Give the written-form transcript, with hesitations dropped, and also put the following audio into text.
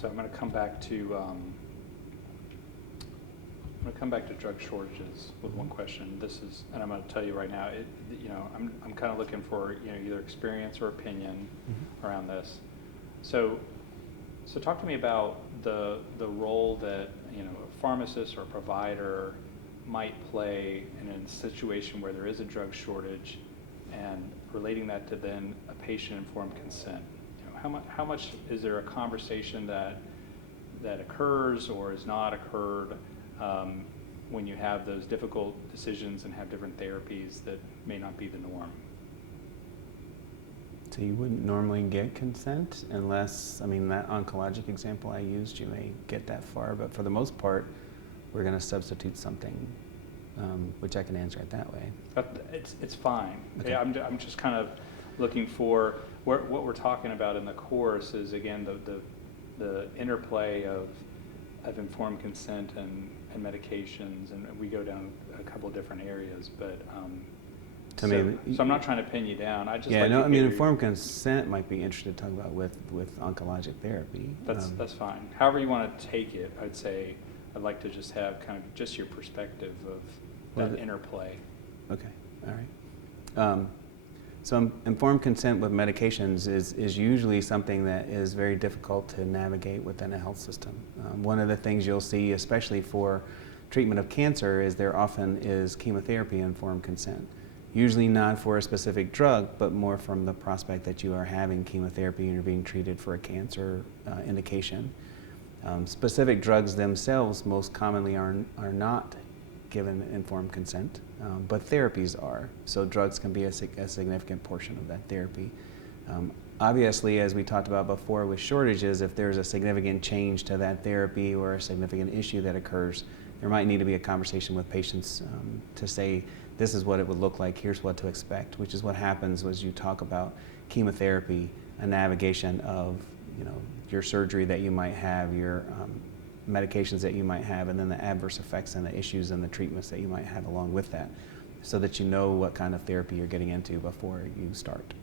So I'm going to come back to drug shortages with one question. This is, and I'm going to tell you right now, I'm kind of looking for either experience or opinion around this. So talk to me about the role that a pharmacist or a provider might play in a situation where there is a drug shortage, and relating that to then a patient-informed consent. How much is there a conversation that occurs or is not occurred when you have those difficult decisions and have different therapies that may not be the norm? So you wouldn't normally get consent unless, that oncologic example I used, you may get that far, but for the most part, we're going to substitute something, which I can answer it that way. But it's fine. Okay. Yeah, I'm just kind of looking for what we're talking about in the course is, again, the interplay of informed consent and medications, and we go down a couple different areas, but so I'm not trying to pin you down. Informed consent might be interesting to talk about with oncologic therapy. That's fine. However you want to take it, I'd say I'd like to just have kind of just your perspective of that interplay. Okay, all right. So informed consent with medications is usually something that is very difficult to navigate within a health system. One of the things you'll see, especially for treatment of cancer, is there often is chemotherapy informed consent. Usually not for a specific drug, but more from the prospect that you are having chemotherapy and you're being treated for a cancer indication. Specific drugs themselves most commonly are not given informed consent, but therapies are. So drugs can be a significant portion of that therapy. Obviously, as we talked about before with shortages, if there's a significant change to that therapy or a significant issue that occurs, there might need to be a conversation with patients to say, this is what it would look like, here's what to expect, which is what happens as you talk about chemotherapy, a navigation of your surgery that you might have, your medications that you might have, and then the adverse effects and the issues and the treatments that you might have along with that, so that you know what kind of therapy you're getting into before you start.